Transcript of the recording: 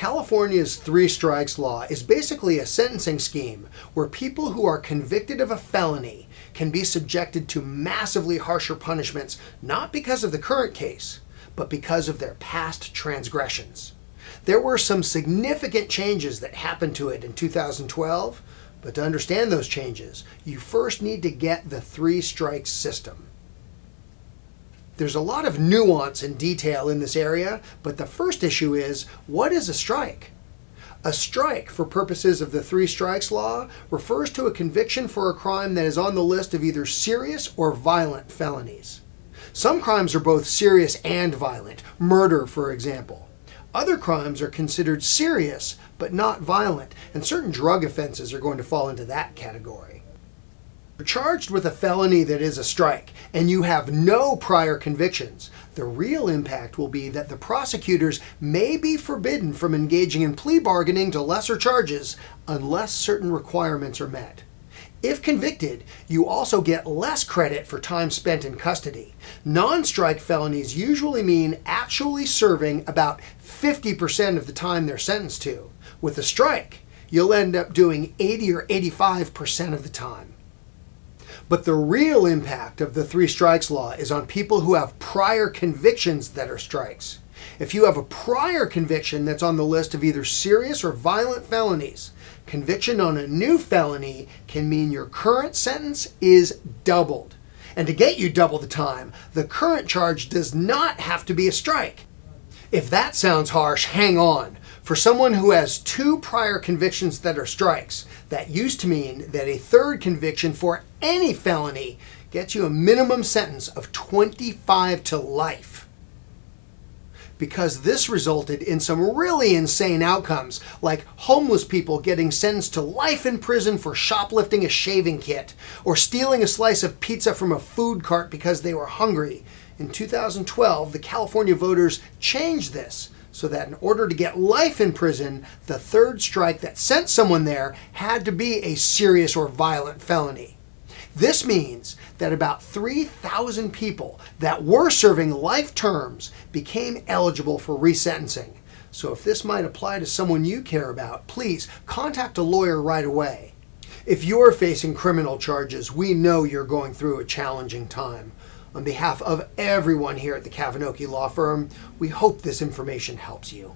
California's three strikes law is basically a sentencing scheme where people who are convicted of a felony can be subjected to massively harsher punishments, not because of the current case, but because of their past transgressions. There were some significant changes that happened to it in 2012, but to understand those changes, you first need to get the three strikes system. There's a lot of nuance and detail in this area, but the first issue is, what is a strike? A strike, for purposes of the three strikes law, refers to a conviction for a crime that is on the list of either serious or violent felonies. Some crimes are both serious and violent, murder, for example. Other crimes are considered serious but not violent, and certain drug offenses are going to fall into that category. You're charged with a felony that is a strike, and you have no prior convictions. The real impact will be that the prosecutors may be forbidden from engaging in plea bargaining to lesser charges unless certain requirements are met. If convicted, you also get less credit for time spent in custody. Non-strike felonies usually mean actually serving about 50% of the time they're sentenced to. With a strike, you'll end up doing 80 or 85% of the time. But the real impact of the three strikes law is on people who have prior convictions that are strikes. If you have a prior conviction that's on the list of either serious or violent felonies, conviction on a new felony can mean your current sentence is doubled. And to get you double the time, the current charge does not have to be a strike. If that sounds harsh, hang on. For someone who has two prior convictions that are strikes, that used to mean that a third conviction for any felony gets you a minimum sentence of 25 to life. Because this resulted in some really insane outcomes, like homeless people getting sentenced to life in prison for shoplifting a shaving kit, or stealing a slice of pizza from a food cart because they were hungry. In 2012, the California voters changed this so that in order to get life in prison, the third strike that sent someone there had to be a serious or violent felony. This means that about 3,000 people that were serving life terms became eligible for resentencing. So if this might apply to someone you care about, please contact a lawyer right away. If you're facing criminal charges, we know you're going through a challenging time. On behalf of everyone here at the Cavanoki Law Firm, we hope this information helps you.